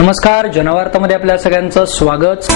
नमस्कार, जनवार्तामध्ये आपल्या सगळ्यांचं स्वागत.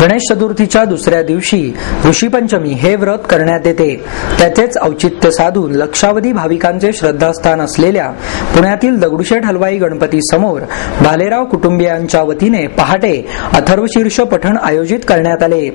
गणेश चतुर्थीच्या दुसऱ्या दिवशी ऋषीपंचमी हे व्रत करण्यात येते. त्याचेच औचित्य साधून लक्षावधी भाविकांचे श्रद्धास्थान असलेल्या पुण्यातील दगडूशेठ हलवाई गणपती समोर भालेराव कुटुंबियांच्या वतीने पहाटे अथर्वशीर्ष पठण आयोजित करण्यात आले.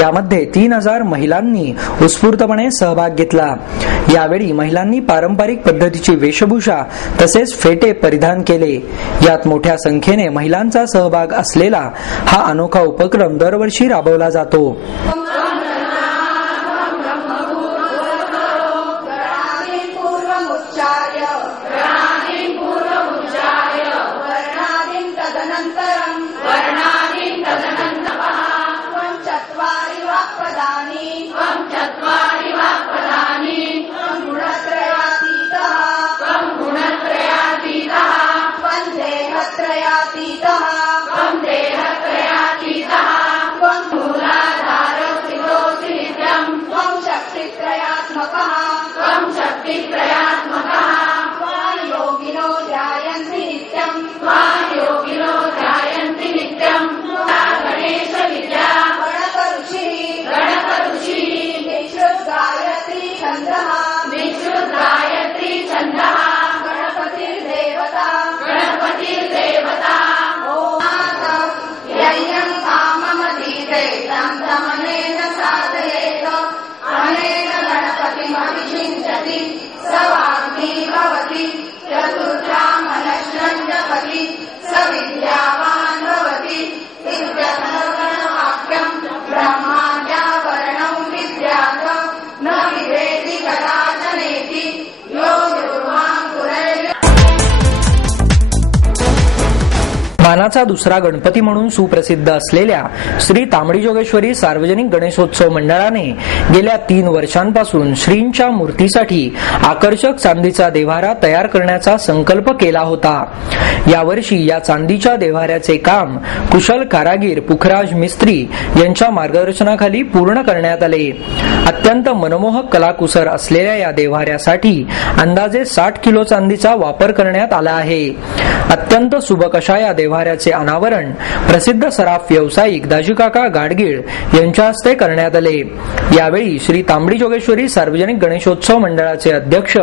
यामध्ये 3000 महिलांनी उत्स्फूर्तपणे सहभाग घेतला. यावेळी महिलांनी पारंपरिक पद्धतीची वेशभूषा तसेच फेटे परिधान केले. यात मोठ्या संख्येने महिलांचा सहभाग असलेला हा अनोखा उपक्रम दरवर्षी राबवला जातो. मानाचा दुसरा गणपती म्हणून सुप्रसिद्ध असलेल्या श्री तांबडी जोगेश्वरी सार्वजनिक गणेशोत्सव मंडळाने गेल्या 3 वर्षांपासून श्रींच्या मूर्तीसाठी आकर्षक चांदीचा देव्हारा तयार करण्याचा संकल्प केला होता. यावर्षी या चांदीच्या देव्हाऱ्याचे काम कुशल कारागीर पुखराज मिस्त्री यांच्या मार्गदर्शनाखाली पूर्ण करण्यात आले. अत्यंत मनमोहक कलाकुसर असलेल्या या देव्हाऱ्यासाठी अंदाजे 60 किलो चांदीचा वापर करण्यात आला आहे. अत्यंत सुबक अशा या देव्हाऱ्याचे अनावरण प्रसिद्ध सराफ व्यावसायिक दाजीकाका गाडगीळ यांच्या हस्ते करण्यात आले. यावेळी श्री तांबडी जोगेश्वरी सार्वजनिक गणेशोत्सव मंडळाचे अध्यक्ष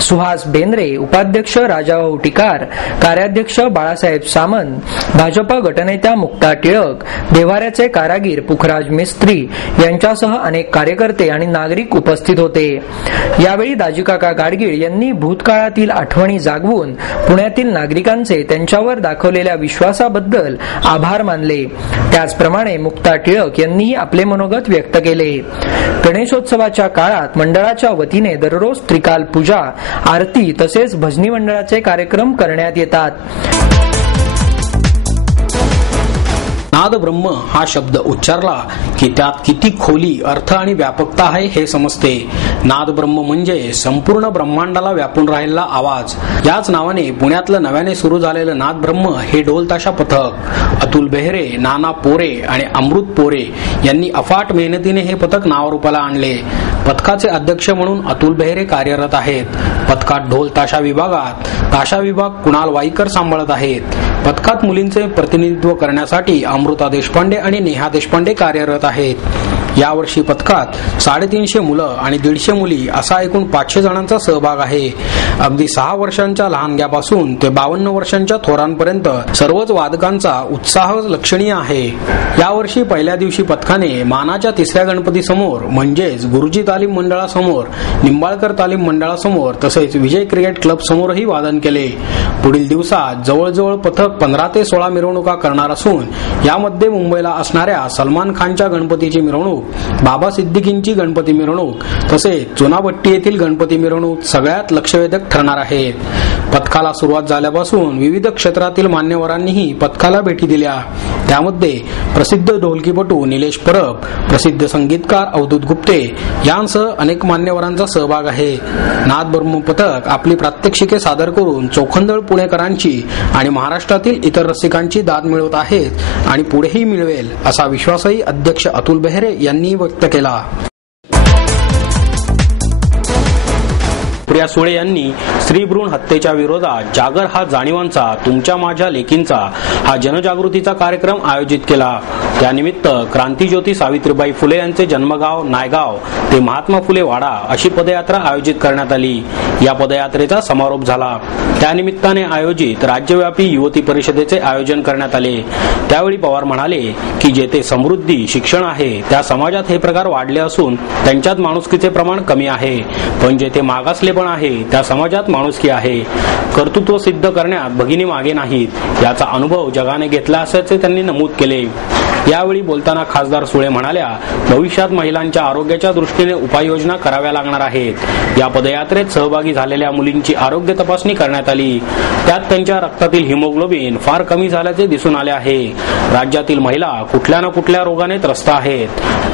सुहास बेंद्रे, उपाध्यक्ष राजाभाऊ टिकार, कार्याध्यक्ष बाळासाहेब सामंत, भाजप गटनेत्या मुक्ता टिळक, देव्हाऱ्याचे कारागीर पुखराज मिस्त्री यांच्यासह अनेक कार्यकर्ते आणि नागरिक उपस्थित होते. यावेळी दाजीकाका गाडगीळ यांनी भूतकाळातील आठवणी जागवून पुण्यातील नागरिकांचे त्यांच्यावर दाखवलेल्या विश्वासाबद्दल आभार मानले. त्याचप्रमाणे मुक्ता टिळक यांनीही आपले मनोगत व्यक्त केले. गणेशोत्सवाच्या काळात मंडळाच्या वतीने दररोज त्रिकाल पूजा, आरती तसेच भजनी मंडळाचे कार्यक्रम करण्यात येतात. नाद ब्रह्म हा शब्द उच्चारला की त्यात किती खोली, अर्थ आणि व्यापकता आहे हे समजते. नाद ब्रह्म म्हणजे संपूर्ण ब्रह्मांडाला व्यापून राहिलेला आवाज. याच नावाने पुण्यातलं नव्याने सुरू झालेलं नाद ब्रह्म हे ढोलताशा पथक अतुल बेहरे, नाना पोरे आणि अमृत पोरे यांनी अफाट मेहनतीने हे पथक नावारूपाला आणले. पथकाचे अध्यक्ष म्हणून अतुल बेहरे कार्यरत आहेत. पथकात ढोल ताशा विभागात ताशा विभाग कुणाल वाईकर सांभाळत आहेत. पथकात मुलींचे प्रतिनिधित्व करण्यासाठी अमृता देशपांडे आणि नेहा देशपांडे कार्यरत आहेत. यावर्षी पथकात 350 मुलं आणि 150 मुली असा एकूण 500 जणांचा सहभाग आहे. अगदी 6 वर्षांच्या लहानग्यापासून ते 52 वर्षांच्या थोरांपर्यंत सर्वच वादकांचा उत्साह लक्षणीय आहे. यावर्षी पहिल्या दिवशी पथकाने मानाच्या 3ऱ्या गणपती समोर म्हणजेच गुरुजी तालीम मंडळासमोर, निंबाळकर तालीम मंडळासमोर तसेच विजय क्रिकेट क्लब समोरही वादन केले. पुढील दिवसात जवळजवळ पथक 15 ते 16 मिरवणुका करणार असून यामध्ये मुंबईला असणाऱ्या सलमान खानच्या गणपतीची मिरवणूक, बाबा सिद्दीकींची गणपती मिरवणूक तसेच चुनाभट्टी येथील गणपती मिरवणूक सगळ्यात लक्षवेधक ठरणार आहे. पथकाला सुरुवात झाल्यापासून विविध क्षेत्रातील मान्यवरांनीही पथकाला भेटी दिल्या. त्यामध्ये प्रसिद्ध ढोलकीपटू निलेश परब, प्रसिद्ध संगीतकार अवधूत गुप्ते यांसह अनेक मान्यवरांचा सहभाग आहे. नाद ब्रह्म पथक आपली प्रात्यक्षिके सादर करून चोखंदळ पुणेकरांची आणि महाराष्ट्रातील इतर रसिकांची दाद मिळवत आहेत आणि पुढेही मिळवेल असा विश्वासही अध्यक्ष अतुल बेहरे यांनी व्यक्त केला. प्रिया सुळे यांनी स्त्री भ्रूण हत्येच्या विरोधात जागर हा जाणीवांचा, तुमच्या माझ्या लेकींचा हा जनजागृतीचा कार्यक्रम आयोजित केला. त्यानिमित्त क्रांतीज्योती सावित्रीबाई फुले यांचे जन्मगाव नायगाव ते महात्मा फुले वाडा अशी पदयात्रा आयोजित करण्यात आली. या पदयात्रेचा समारोप झाला. त्यानिमित्ताने आयोजित राज्यव्यापी युवती परिषदेचे आयोजन करण्यात आले. त्यावेळी पवार म्हणाले की जेथे समृद्धी, शिक्षण आहे त्या समाजात हे प्रकार वाढले असून त्यांच्यात माणुसकीचे प्रमाण कमी आहे, पण जेथे मागासले आहे त्या समाजात माणुसकी आहे. कर्तृत्व सिद्ध करण्यात भगिनी मागे नाहीत याचा अनुभव जगाने घेतला असल्याचे त्यांनी नमूद केले. यावेळी बोलताना खासदार सुळे म्हणाल्या, भविष्यात महिलांच्या आरोग्याच्या दृष्टीने उपाययोजना कराव्या लागणार आहेत. या पदयात्रेत सहभागी झालेल्या मुलींची आरोग्य तपासणी करण्यात आली. त्यात त्यांच्या रक्तातील हिमोग्लोबिन फार कमी झाल्याचे दिसून आले आहे. राज्यातील महिला कुठल्या ना कुठल्या रोगाने त्रस्त आहेत.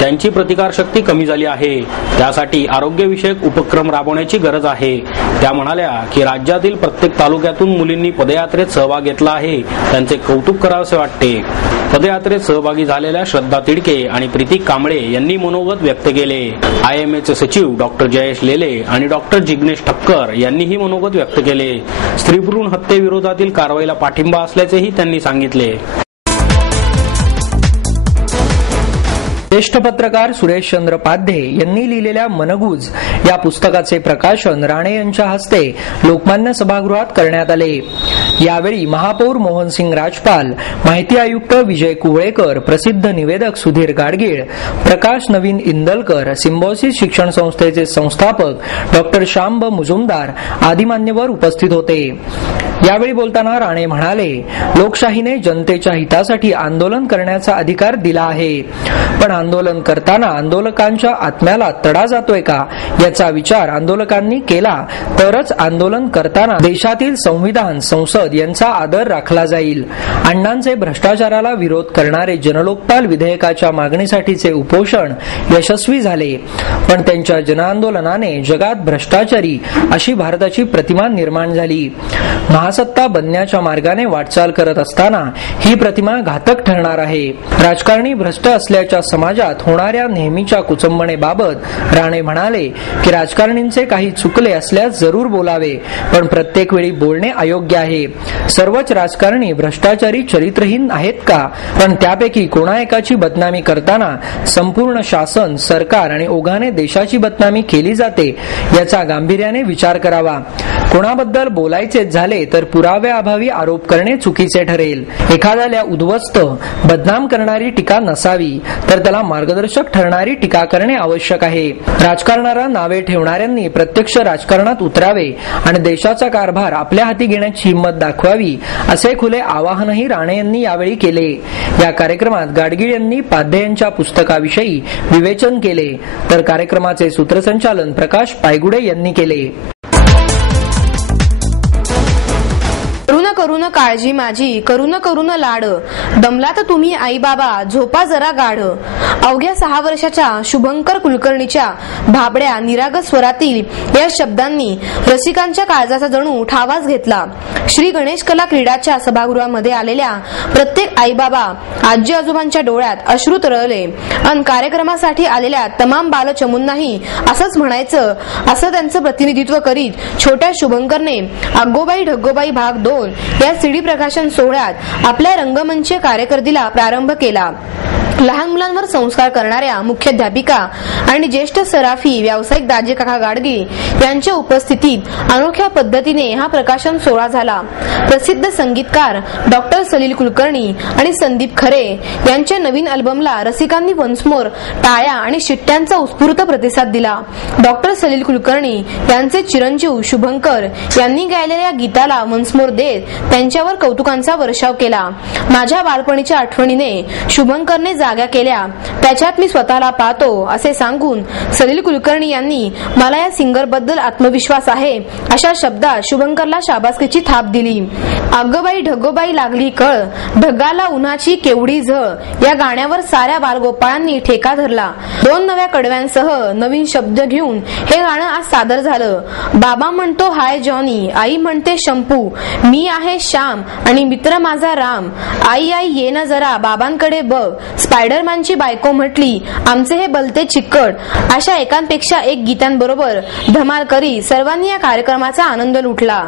त्यांची प्रतिकारशक्ती कमी झाली आहे. त्यासाठी आरोग्यविषयक उपक्रम राबवण्याची गरज आहे. त्या म्हणाल्या की राज्यातील प्रत्येक तालुक्यातून मुलींनी पदयात्रेत सहभाग घेतला आहे. त्यांचे कौतुक करावेसे वाटते. पदयात्रेत सहभागी झालेल्या श्रद्धा तिडके आणि प्रीती कांबळे यांनी मनोगत व्यक्त केले. IMAचे सचिव डॉक्टर जयेश लेले आणि डॉक्टर जिग्नेश ठक्कर यांनीही मनोगत व्यक्त केले. स्त्रीभ्रूण हत्येविरोधातील कारवाईला पाठिंबा असल्याचेही त्यांनी सांगितले. ज्येष्ठ पत्रकार सुरेशचंद्र पाध्ये यांनी लिहिलेल्या मनगूज या पुस्तकाचे प्रकाशन राणे यांच्या हस्ते लोकमान्य सभागृहात करण्यात आले। यावेळी महापौर मोहनसिंग राजपाल, माहिती आयुक्त विजय कुवळेकर, प्रसिद्ध निवेदक सुधीर गाडगीळ, प्रकाश नवीन इंदलकर, सिम्बॉयसिस शिक्षण संस्थेचे संस्थापक डॉ. श्याम मुजुमदार आदी मान्यवर उपस्थित होते। यावेळी बोलताना राणे म्हणाले, लोकशाहीने जनतेच्या हितासाठी आंदोलन करण्याचा अधिकार दिला आहे, पण आंदोलन करताना आंदोलकांच्या आत्म्याला तडा जातोय का याचा विचार आंदोलकांनी केला तरच आंदोलन करताना देशातील संविधान, संसद यांचा आदर राखला जाईल। अण्णांचे भ्रष्टाचाराला विरोध करणारे जनलोकपाल विधेयकाच्या मागणीसाठीचे उपोषण यशस्वी झाले, पण त्यांच्या जनआंदोलनाने जगात भ्रष्टाचारी अशी भारताची प्रतिमा निर्माण झाली। महासत्ता बनण्याच्या मार्गाने वाटचाल करत असताना ही प्रतिमा घातक ठरणार आहे। राजकारणी भ्रष्ट असल्याच्या समाजात होणाऱ्या नेहमीच्या कुचंबणेबाबत राणे म्हणाले की राजकारणींचे काही चुकले असल्यास जरूर बोलावे, पण प्रत्येक वेळी बोलणे अयोग्य आहे। सर्वच राजकारणी भ्रष्टाचारी चरित्रहीन आहेत का? पण त्यापैकी कोणा एकाची बदनामी करताना संपूर्ण शासन, सरकार आणि ओघाने देशाची बदनामी केली जाते याचा गांभीर्याने विचार करावा। कोणाबद्दल बोलायचे झाले तर पुराव्याअभावी आरोप करणे चुकीचे ठरेल। एखाद्याला उद्ध्वस्त, बदनाम करणारी टीका नसावी, तर त्याला मार्गदर्शक ठरणारी टीका करणे आवश्यक आहे। राजकारणाला नावे ठेवणाऱ्यांनी प्रत्यक्ष राजकारणात उतरावे आणि देशाचा कारभार आपल्या हाती घेण्याची हिंमत दाखवावी, असे खुले आवाहनही राणे यांनी यावेळी केले। या कार्यक्रमात गाडगीळ यांनी पाध्ये यांच्या पुस्तकाविषयी विवेचन केले, तर कार्यक्रमाचे सूत्रसंचालन प्रकाश पायगुडे यांनी केले। करून काळजी माझी, करून लाड, दमला तर तुम्ही आई बाबा, झोपा जरा गाढ। अवघ्या 6 वर्षाच्या शुभंकर कुलकर्णीच्या भाबड्या निरागस स्वरातील या शब्दांनी रसिकांच्या काळजाचा जणू ठावाच घेतला। श्री गणेश कला क्रीडाच्या सभागृहामध्ये आलेल्या प्रत्येक आई बाबा, आजी आजोबांच्या डोळ्यात अश्रू तरळले आणि कार्यक्रमासाठी आलेल्या तमाम बालचमूंनाही असंच म्हणायचं असं त्यांचं प्रतिनिधित्व करीत छोट्या शुभंकरने अग्गोबाई ढग्गोबाई भाग 2 या सीडी प्रकाशन सोहळ्यात आपल्या रंगमंच कार्यकिर्दीला प्रारंभ केला। लहान मुलांवर संस्कार करणाऱ्या मुख्याध्यापिका आणि ज्येष्ठ सराफी व्यावसायिक दाजी काका गाडगीळ यांच्या उपस्थितीत अनोख्या पद्धतीने हा प्रकाशन सोहळा झाला। प्रसिद्ध संगीतकार डॉ. सलील कुलकर्णी आणि संदीप खरे यांच्या नवीन अल्बमला रसिकांनी वन्समोर टाळ्या आणि शिट्ट्यांचा उत्स्फूर्त प्रतिसाद दिला। डॉ. सलील कुलकर्णी यांचे चिरंजीव शुभंकर यांनी गायलेल्या गीताला वन्समोर देत त्यांच्यावर कौतुकांचा वर्षाव केला। माझ्या बालपणीच्या आठवणीने शुभंकरने जाग्या केल्या, त्याच्यात मी स्वतःला पाहतो असे सांगून सलील कुलकर्णी यांनी मला या सिंगरबद्दल आत्मविश्वास आहे अशा शब्दात शुभंकरला शाबासकीची थाप दिली। अग्गबाई ढग्गोबाई लागली कळ, ढगाला उन्हाची केवढी झळ या गाण्यावर साऱ्या बालगोपाळांनी ठेका धरला। 2 नव्या कडव्यांसह नवीन शब्द घेऊन हे गाणं आज सादर झालं। बाबा म्हणतो हाय जॉनी, आई म्हणते शंपू, मी आहे श्याम आणि मित्र माझा राम, आई आई ये ना जरा बाबांकडे बघ, स्पायडरमॅनची बायको म्हटली आमचे हे बलते चिक्कड, अशा एकांपेक्षा एक गीतांबरोबर धमाल करी सर्वांनी या कार्यक्रमाचा आनंद लुटला।